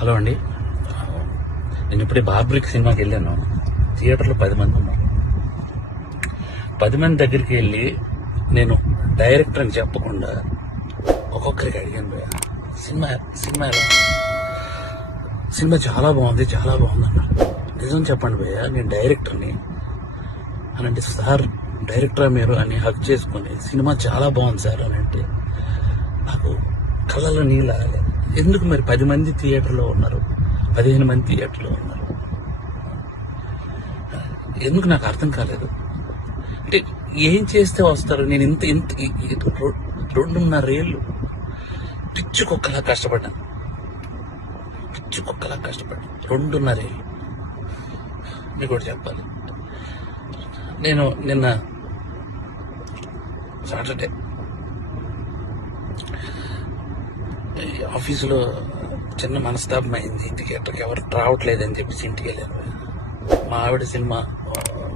hello అండి నేను ఇప్పుడే బార్బ్రిక్ సినిమాకి వెళ్ళాను థియేటర్లో పది మంది ఉన్నారు పది మంది దగ్గరికి వెళ్ళి నేను డైరెక్టర్ అని చెప్పకుండా ఒక్కొక్కరికి అడిగాను సినిమా సినిమా ఎలా సినిమా చాలా బాగుంది చాలా బాగుంది అన్నారు నిజం చెప్పండి భయ్య నేను డైరెక్టర్ని అని అంటే సార్ డైరెక్టర్ మీరు అని హక్ చేసుకుని సినిమా చాలా బాగుంది సార్ అని అంటే నాకు కళ్ళలో నీళ్ళు ఆగలేదు ఎందుకు మరి పది మంది థియేటర్లో ఉన్నారు పదిహేను మంది థియేటర్లో ఉన్నారు ఎందుకు నాకు అర్థం కాలేదు అంటే ఏం చేస్తే వస్తారు నేను ఇంత ఇంత రెండున్నర ఏళ్ళు పిచ్చుకొక్కలా కష్టపడ్డాను పిచ్చుకొక్కలా కష్టపడ్డాను రెండున్నర ఏళ్ళు మీకు కూడా చెప్పాలి నేను నిన్న సాటర్డే ఆఫీసులో చిన్న మనస్తాపం అయింది థియేటర్కి ఎవరు రావట్లేదని చెప్పేసి ఇంటికి వెళ్ళాను మా ఆవిడ సినిమా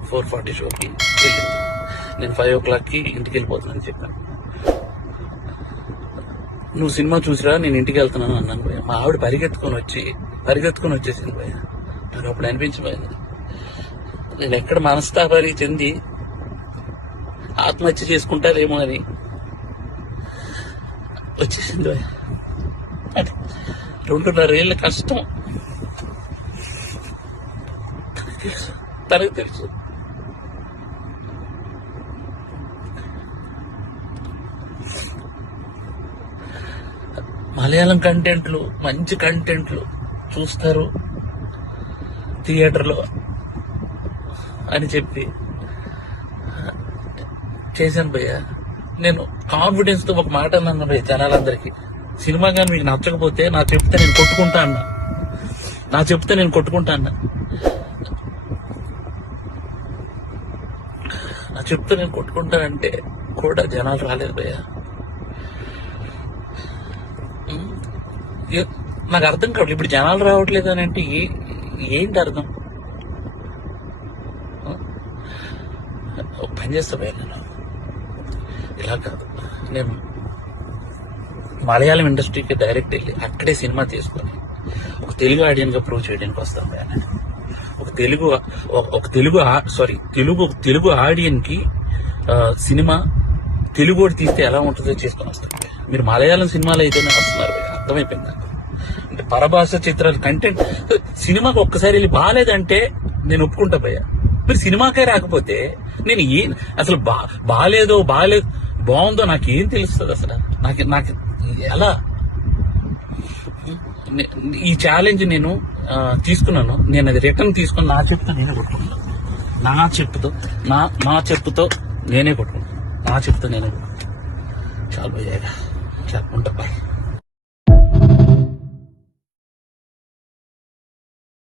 ఫోర్ ఫార్టీ షోకి వెళ్ళింది నేను ఫైవ్ ఓ క్లాక్కి ఇంటికి వెళ్ళిపోతున్నాను చెప్పాను నువ్వు సినిమా చూసిరా నేను ఇంటికి వెళ్తున్నాను అన్నాను భయ మా ఆవిడ పరిగెత్తుకొని వచ్చి పరిగెత్తుకొని వచ్చేసింది భయ నాకు అప్పుడు అనిపించిపోయింది నేను ఎక్కడ మనస్తాపానికి చెంది ఆత్మహత్య చేసుకుంటారేమో అని వచ్చేసింది భయ అది రెండున్నర ఏళ్ళ కష్టం తనకు తెలుసు మలయాళం కంటెంట్లు మంచి కంటెంట్లు చూస్తారు థియేటర్లో అని చెప్పి చేశాను భయ్య నేను కాన్ఫిడెన్స్తో ఒక మాట అన్నాను భయ్య జనాలందరికీ సినిమా కానీ మీకు నచ్చకపోతే నా చెప్తే నేను కొట్టుకుంటా అన్న నా చెప్తే నేను కొట్టుకుంటా అన్న నా చెప్తే నేను కొట్టుకుంటానంటే కూడా జనాలు రాలేదు భయ్యా నాకు అర్థం కావట్లేదు ఇప్పుడు జనాలు రావట్లేదు అని అంటే ఏ ఏంటి అర్థం పని చేస్తా భయ్యా నేను ఇలా కాదు నేను మలయాళం ఇండస్ట్రీకి డైరెక్ట్ వెళ్ళి అక్కడే సినిమా తీసుకొని ఒక తెలుగు ఆడియన్గా ప్రూవ్ చేయడానికి వస్తుంది ఒక తెలుగు ఒక తెలుగు సారీ తెలుగు ఒక తెలుగు ఆడియన్కి సినిమా తెలుగు తీస్తే ఎలా ఉంటుందో చేసుకొని వస్తాం మీరు మలయాళం సినిమాలు అయితేనే వస్తున్నారు అర్థమైపోయింది నాకు అంటే పరభాష చిత్రాలు కంటెంట్ సినిమాకి ఒక్కసారి వెళ్ళి బాగాలేదంటే నేను ఒప్పుకుంటా పోయా మీరు సినిమాకే రాకపోతే నేను ఏ అసలు బా బాగాలేదో బాగాలేదు బాగుందో నాకేం తెలుస్తుంది అసలు నాకు నాకు ఎలా ఈ ఛాలెంజ్ నేను తీసుకున్నాను నేను అది రిటర్న్ తీసుకుని నా చెప్పుతో నేనే కొట్టుకున్నాను నా చెప్పుతో నా నా చెప్పుతో నేనే కొట్టుకున్నాను నా చెప్పుతో నేనే చాలా బాగా చాలా ఉంటా బాయ్